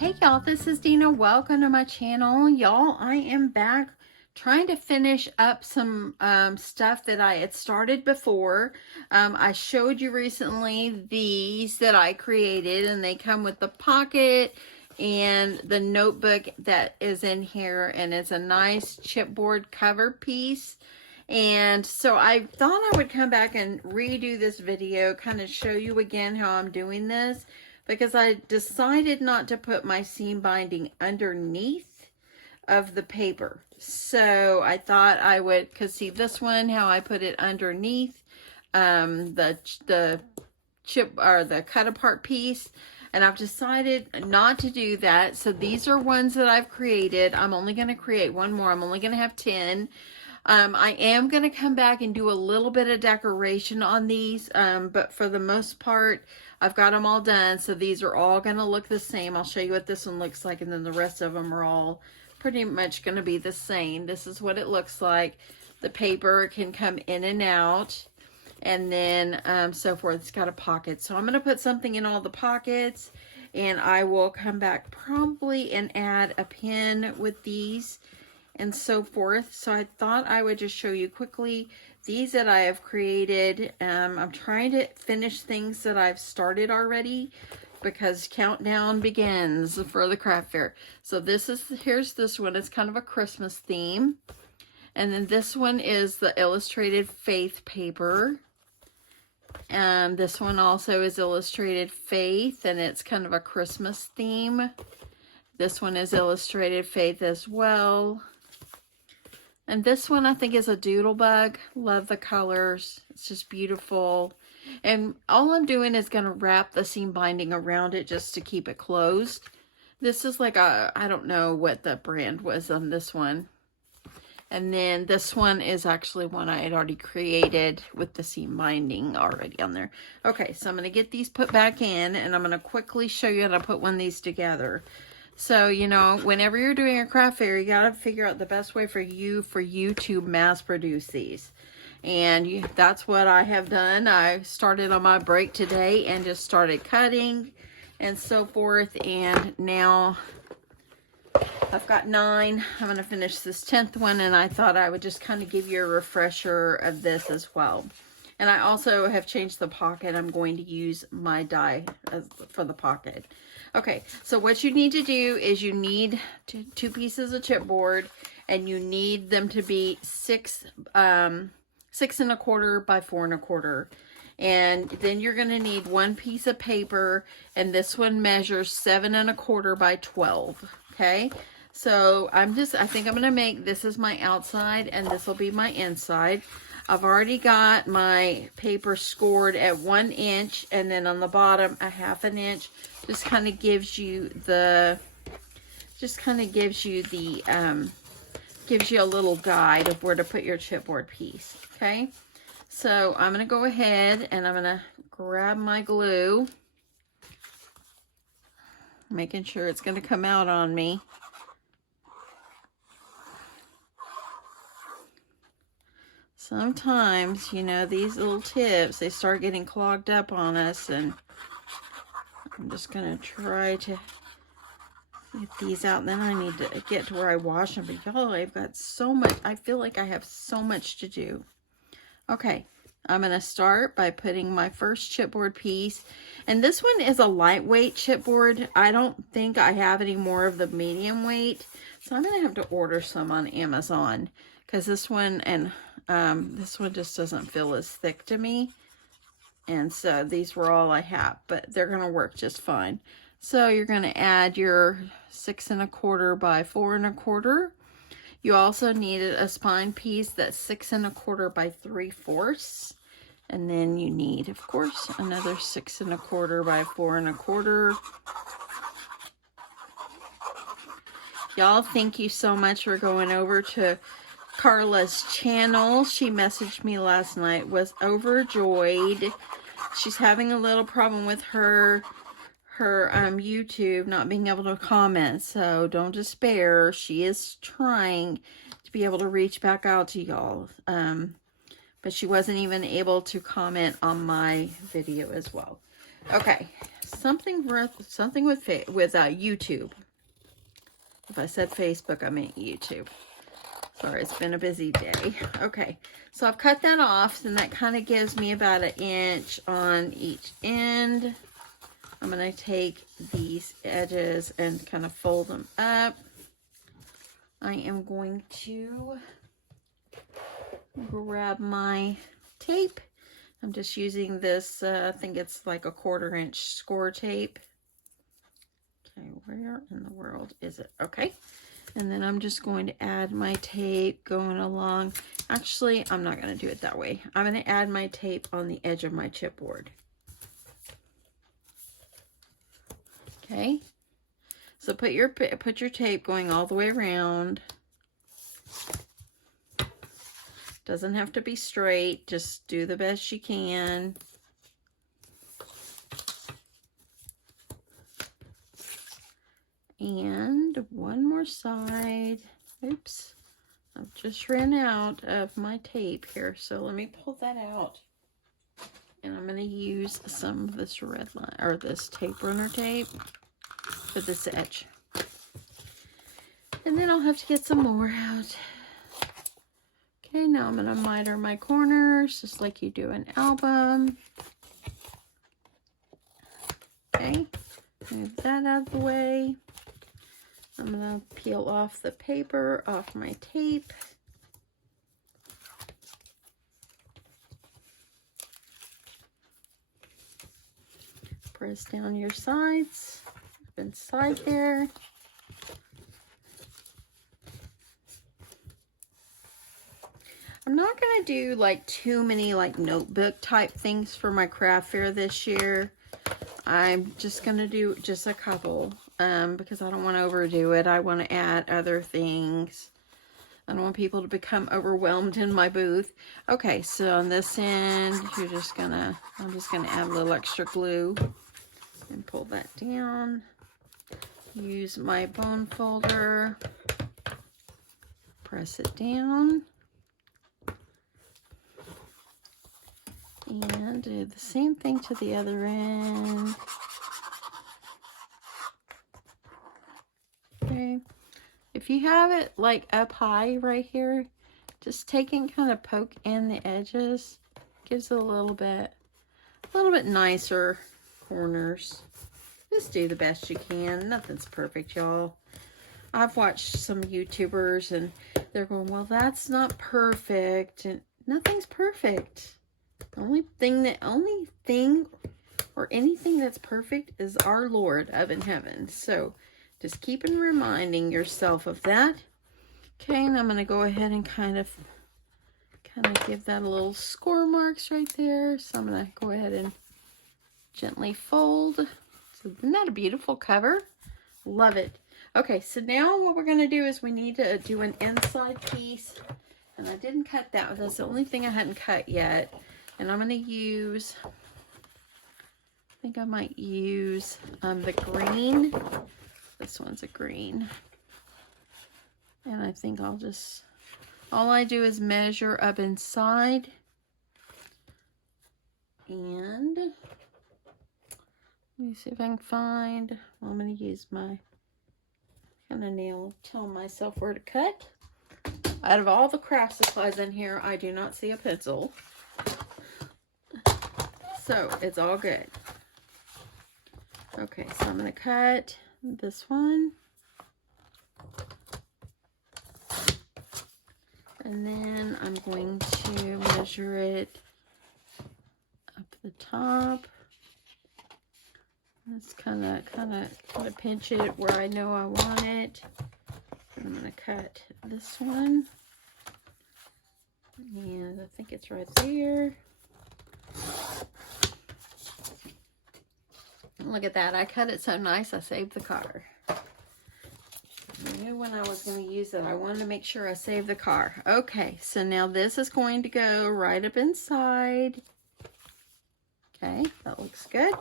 Hey y'all, this is Deanna. Welcome to my channel. Y'all, I am back trying to finish up some stuff that I had started before. I showed you recently these that I created, and they come with the pocket and the notebook that is in here, and it's a nice chipboard cover piece. And so I thought I would come back and redo this video, kind of show you again how I'm doing this, because I decided not to put my seam binding underneath of the paper. So I thought I would, because see this one, how I put it underneath the chip or the cut apart piece, and I've decided not to do that. So these are ones that I've created. I'm only going to create one more. I'm only going to have 10. I am going to come back and do a little bit of decoration on these, but for the most part, I've got them all done. So these are all going to look the same. I'll show you what this one looks like, and then the rest of them are all pretty much going to be the same. This is what it looks like. The paper can come in and out, and then so forth. It's got a pocket. So I'm going to put something in all the pockets, and I will come back probably and add a pin with these and so forth. So I thought I would just show you quickly these that I have created. I'm trying to finish things that I've started already, because countdown begins for the craft fair. So here's this one. It's kind of a Christmas theme. And then this one is the illustrated faith paper. And this one also is illustrated faith, and it's kind of a Christmas theme. This one is illustrated faith as well. And this one I think is a doodle bug. Love the colors. It's just beautiful. And all I'm doing is going to wrap the seam binding around it just to keep it closed. This is like I don't know what the brand was on this one. And then this one is actually one I had already created with the seam binding already on there. Okay, so I'm going to get these put back in, and I'm going to quickly show you how to put one of these together. So, you know, whenever you're doing a craft fair, you got to figure out the best way for you to mass produce these. And that's what I have done. I started on my break today and just started cutting and so forth. And now I've got 9. I'm going to finish this 10th one, and I thought I would just kind of give you a refresher of this as well. And I also have changed the pocket. I'm going to use my die for the pocket. Okay, so what you need to do is you need 2 pieces of chipboard, and you need them to be 6 1/4 by 4 1/4. And then you're going to need 1 piece of paper, and this one measures 7 1/4 by 12. Okay, so I think I'm going to make this is my outside, and this will be my inside. I've already got my paper scored at 1 inch, and then on the bottom a 1/2 inch. Just kind of gives you gives you a little guide of where to put your chipboard piece. Okay, so I'm going to go ahead and I'm going to grab my glue, making sure it's going to come out on me. Sometimes, you know, these little tips, they start getting clogged up on us, and I'm just going to try to get these out. Then I need to get to where I wash them. But y'all, I've got so much. I feel like I have so much to do. Okay, I'm going to start by putting my first chipboard piece. And this one is a lightweight chipboard. I don't think I have any more of the medium weight. So I'm going to have to order some on Amazon, because this one and this one just doesn't feel as thick to me. And so these were all I have, but they're going to work just fine. So you're going to add your 6 1/4 by 4 1/4. You also needed a spine piece that's 6 1/4 by 3/4. And then you need, of course, another 6 1/4 by 4 1/4. Y'all, thank you so much for going over to Carla's channel. She messaged me last night, was overjoyed. She's having a little problem with her YouTube not being able to comment, so don't despair. She is trying to be able to reach back out to y'all, but she wasn't even able to comment on my video as well. Okay, something with YouTube. If I said Facebook, I meant YouTube. Sorry, it's been a busy day. Okay, so I've cut that off, and that kind of gives me about 1 inch on each end. I'm going to take these edges and kind of fold them up. I am going to grab my tape. I'm just using this, I think it's like a 1/4 inch score tape. Okay, where in the world is it? Okay. And then I'm just going to add my tape going along. Actually, I'm not going to do it that way. I'm going to add my tape on the edge of my chipboard. Okay. So put your tape going all the way around. Doesn't have to be straight. Just do the best you can. And one more side. Oops. I've just ran out of my tape here, so let me pull that out. And I'm going to use some of this red line, or this tape runner tape for this edge. And then I'll have to get some more out. Okay, now I'm going to miter my corners, just like you do an album. Okay, move that out of the way. I'm going to peel off the paper off my tape. Press down your sides, up inside there. I'm not going to do like too many like notebook type things for my craft fair this year. I'm just going to do just a couple because I don't want to overdo it. I want to add other things. I don't want people to become overwhelmed in my booth. Okay, so on this end, I'm just gonna add a little extra glue and pull that down. Use my bone folder, press it down, and do the same thing to the other end. Okay. If you have it like up high right here, just take and kind of poke in the edges. Gives it a little bit nicer corners. Just do the best you can. Nothing's perfect, y'all. I've watched some YouTubers and they're going, well, that's not perfect. And nothing's perfect. The only thing or anything that's perfect is our Lord up in heaven. So just keep on reminding yourself of that. Okay, and I'm going to go ahead and kind of give that a little score marks right there. So I'm going to go ahead and gently fold. So isn't that a beautiful cover? Love it. Okay, so now what we're going to do is we need to do an inside piece. And I didn't cut that. That's the only thing I hadn't cut yet. And I'm going to use, I think I might use the green. This one's a green. And I think all I do is measure up inside. And let me see if I can find, I'm going to use my kind of nail, tell myself where to cut. Out of all the craft supplies in here, I do not see a pencil. So it's all good. Okay, so I'm going to cut this one. And then I'm going to measure it up the top. Let's kind of pinch it where I know I want it. And I'm going to cut this one. And I think it's right there. Look at that. I cut it so nice, I saved the car. I knew when I was going to use it, I wanted to make sure I saved the car. Okay, so now this is going to go right up inside. Okay, that looks good.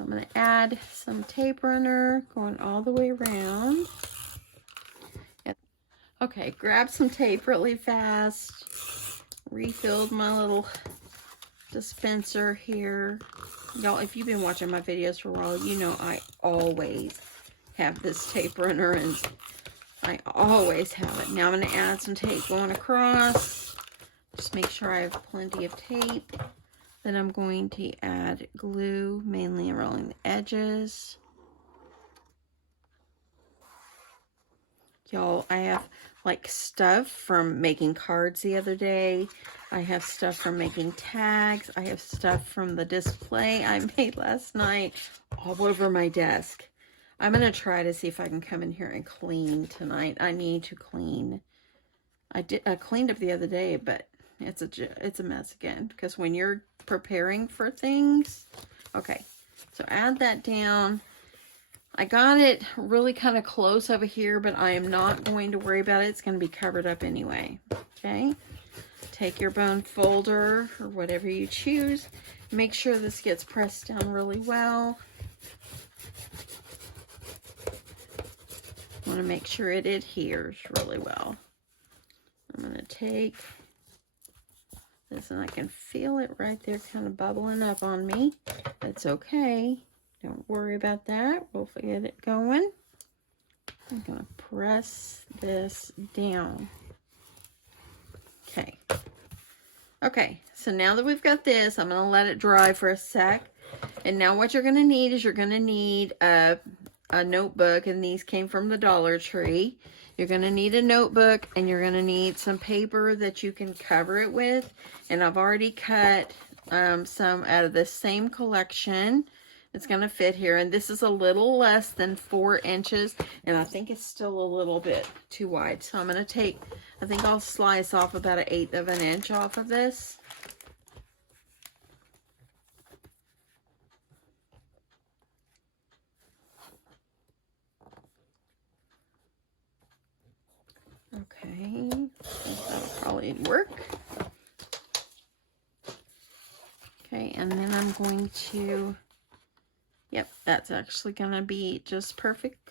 I'm going to add some tape runner going all the way around. Okay, grab some tape really fast. Refilled my little dispenser here. Y'all, if you've been watching my videos for a while, you know I always have this tape runner, and I always have it. Now I'm going to add some tape going across. Just make sure I have plenty of tape. Then I'm going to add glue, mainly around the edges. Y'all, I have like stuff from making cards the other day. I have stuff from making tags. I have stuff from the display I made last night all over my desk. I'm going to try to see if I can come in here and clean tonight. I need to clean. I cleaned up the other day, but it's a mess again, because when you're preparing for things. Okay, so add that down. I got it really kind of close over here, but I am not going to worry about it. It's going to be covered up anyway. Okay, take your bone folder or whatever you choose. Make sure this gets pressed down really well. I want to make sure it adheres really well. I'm going to take this, and I can feel it right there kind of bubbling up on me. That's okay. Don't worry about that. We'll get it going. I'm going to press this down. Okay. Okay, so now that we've got this, I'm going to let it dry for a sec. And now what you're going to need is you're going to need a notebook, and these came from the Dollar Tree. You're going to need a notebook, and you're going to need some paper that you can cover it with. And I've already cut some out of this same collection. It's going to fit here, and this is a little less than 4 inches, and I think it's still a little bit too wide. So I'm going to take, I think I'll slice off about 1/8 of an inch off of this. Okay, that'll probably work. Okay, and then I'm going to, yep, that's actually going to be just perfect.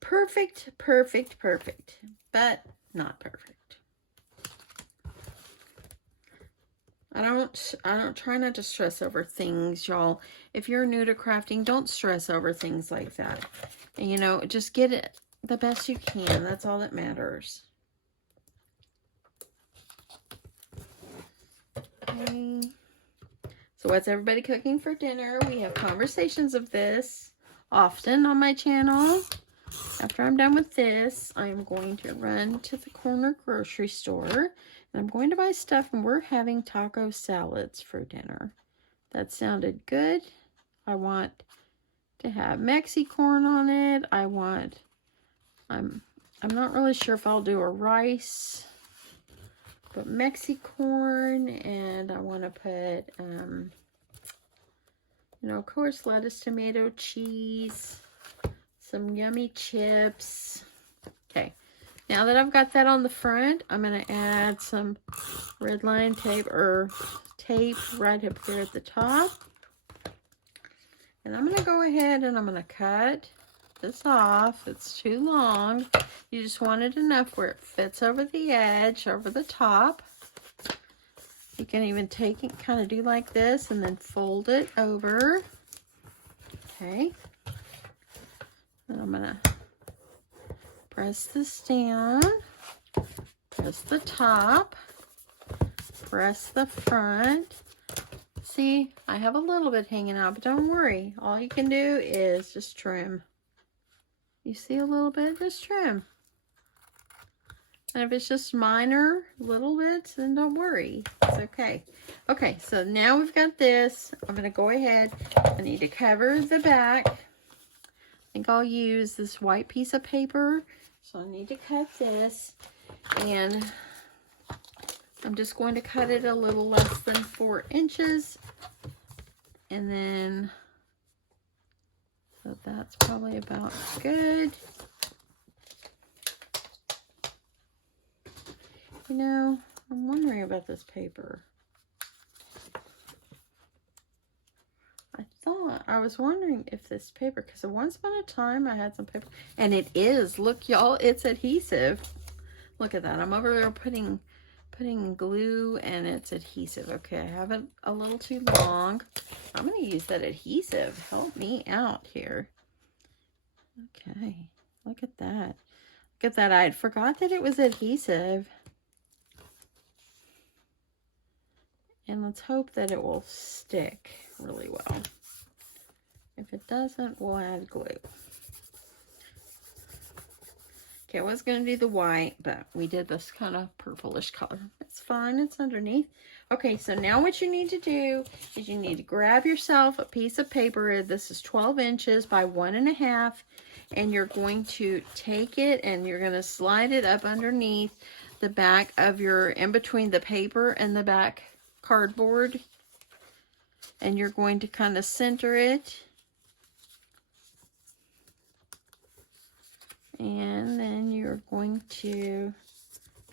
Perfect, perfect, perfect, but not perfect. I don't try not to stress over things, y'all. If you're new to crafting, don't stress over things like that. And, you know, just get it the best you can. That's all that matters. Okay. So what's everybody cooking for dinner? We have conversations of this often on my channel. After I'm done with this, I'm going to run to the corner grocery store, and I'm going to buy stuff, and we're having taco salads for dinner. That sounded good. I want to have Mexicorn on it. I'm not really sure if I'll do a rice, but Mexicorn, and I want to put, you know, of course, lettuce, tomato, cheese, some yummy chips. Okay, now that I've got that on the front, I'm going to add some red line tape, or tape right up here at the top. And I'm going to go ahead and I'm going to cut this off. It's too long. You just want it enough where it fits over the edge, over the top. You can even take it, kind of do like this, and then fold it over. Okay. And I'm going to press this down, press the top, press the front. See, I have a little bit hanging out, but don't worry. All you can do is just trim. You see a little bit? Just trim. And if it's just minor little bits, then don't worry. It's okay. Okay, so now we've got this. I'm going to go ahead. I need to cover the back. I think I'll use this white piece of paper. So I need to cut this. And I'm just going to cut it a little less than 4 inches. And then, so that's probably about good. You know, I'm wondering about this paper. I was wondering if this paper, because once upon a time I had some paper, and it is, look y'all, it's adhesive. Look at that. I'm over there putting putting glue and it's adhesive. Okay, I have it a little too long. I'm going to use that adhesive. Help me out here. Okay, look at that. Look at that. I had forgot that it was adhesive. And let's hope that it will stick really well. If it doesn't, we'll add glue. Okay, I was going to do the white, but we did this kind of purplish color. It's fine. It's underneath. Okay, so now what you need to do is you need to grab yourself a piece of paper. This is 12 inches by 1.5. And you're going to take it and you're going to slide it up underneath the back of your, in between the paper and the back cardboard. And you're going to kind of center it. And then you're going to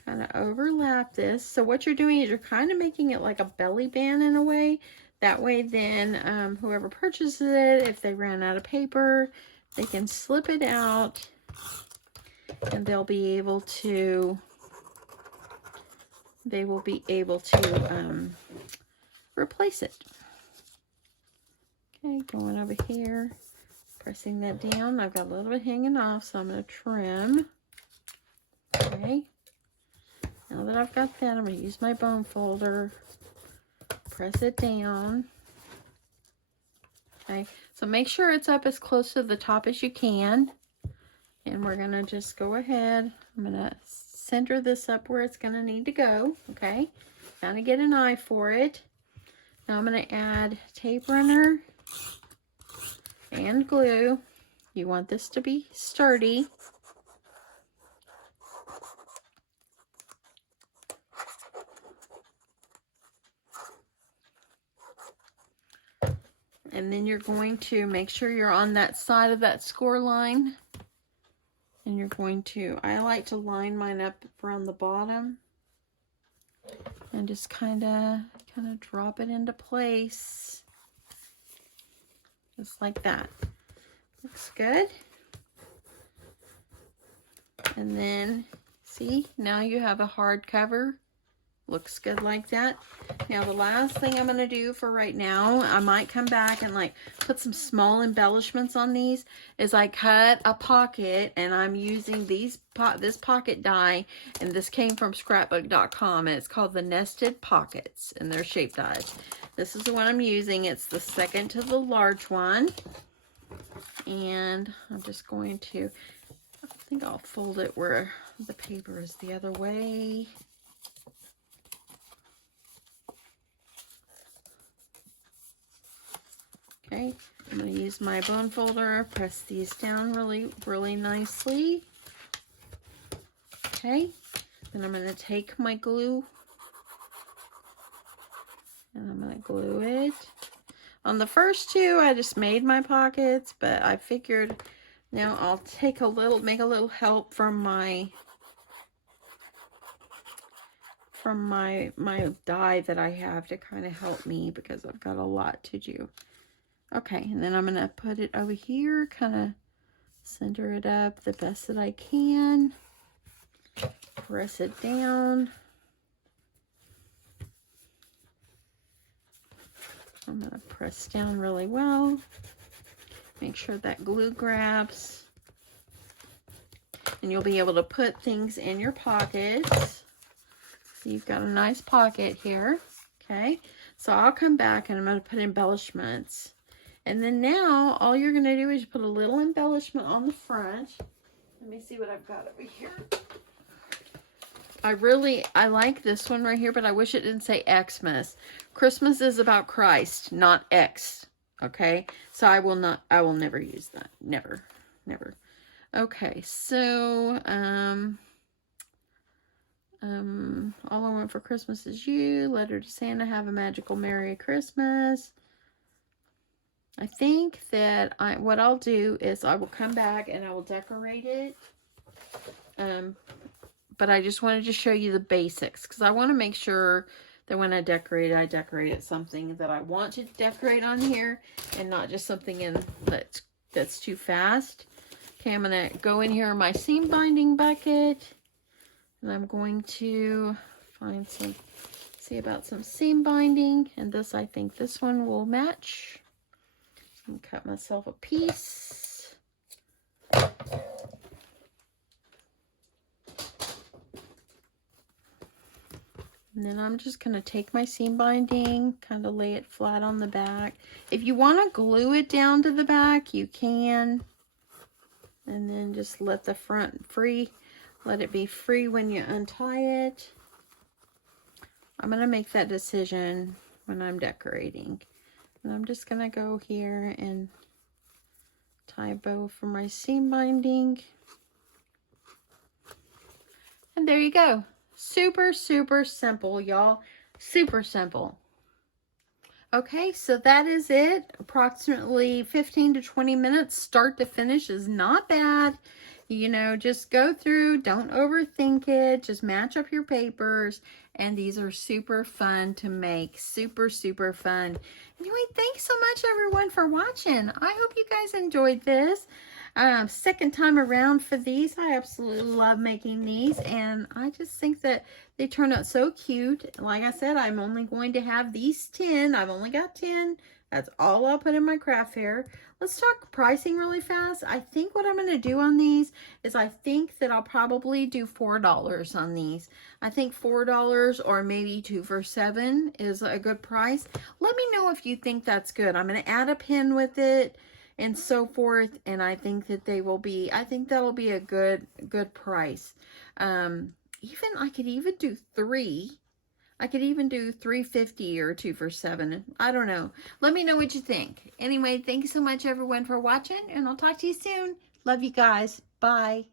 kind of overlap this. So what you're doing is you're kind of making it like a belly band in a way. That way then whoever purchases it, if they ran out of paper, they can slip it out and they'll be able to, replace it. Okay, going over here, pressing that down. I've got a little bit hanging off, so I'm going to trim. Okay. Now that I've got that, I'm going to use my bone folder, press it down. Okay, so make sure it's up as close to the top as you can. And we're going to just go ahead. I'm going to center this up where it's going to need to go. Okay, kind of get an eye for it. Now I'm going to add tape runner and glue. You want this to be sturdy. And then you're going to make sure you're on that side of that score line. And you're going to, I like to line mine up around the bottom. And just kind of drop it into place. Just like that. Looks good. And then, see, now you have a hard cover. Looks good like that. Now the last thing I'm going to do for right now, I might come back and like put some small embellishments on these, is I cut a pocket and I'm using this pocket die, and this came from scrapbook.com, and it's called the Nested Pockets, and they're shape dies. This is the one I'm using. It's the second to the large one. And I'm just going to, I think I'll fold it where the paper is the other way. Okay, I'm going to use my bone folder, press these down really nicely. Okay, then I'm going to take my glue and I'm going to glue it. On the first two, I just made my pockets, but I figured now I'll take make a little help from my die that I have to kind of help me, because I've got a lot to do. Okay, and then I'm going to put it over here, kind of center it up the best that I can. Press it down. I'm going to press down really well. Make sure that glue grabs. And you'll be able to put things in your pockets. So you've got a nice pocket here. Okay, so I'll come back and I'm going to put embellishments. And then now, all you're going to do is put a little embellishment on the front. Let me see what I've got over here. I like this one right here, but I wish it didn't say Xmas. Christmas is about Christ, not X. Okay? So I will never use that. Never. Never. Okay, so, all I want for Christmas is you. Letter to Santa, have a magical Merry Christmas. I think that what I'll do is I will come back and I will decorate it. But I just wanted to show you the basics, because I want to make sure that when I decorate it something that I want to decorate on here, and not just something that's too fast. Okay, I'm going to go in here in my seam binding bucket, and I'm going to find some, see about some seam binding. And this, I think this one will match. I'm gonna cut myself a piece. And then I'm just going to take my seam binding, kind of lay it flat on the back. If you want to glue it down to the back, you can. And then just let the front free. Let it be free when you untie it. I'm going to make that decision when I'm decorating. And I'm just going to go here and tie a bow for my seam binding. And there you go. Super, super simple, y'all. Super simple. Okay, so that is it. Approximately 15 to 20 minutes, start to finish is not bad. You know, just go through, don't overthink it, just match up your papers. And these are super fun to make. Super, super fun. Anyway, thanks so much, everyone, for watching. I hope you guys enjoyed this. Second time around for these. I absolutely love making these, and I just think that they turn out so cute. Like I said, I'm only going to have these 10. I've only got 10. That's all I'll put in my craft fair. Let's talk pricing really fast. I think what I'm going to do on these is I think that I'll probably do $4 on these. I think $4 or maybe 2 for $7 is a good price. Let me know if you think that's good. I'm going to add a pin with it and so forth, and I think that they will be, I think that'll be a good price. Even I could even do 3. I could even do $3.50 or 2 for $7. I don't know. Let me know what you think. Anyway, thank you so much, everyone, for watching, and I'll talk to you soon. Love you guys. Bye.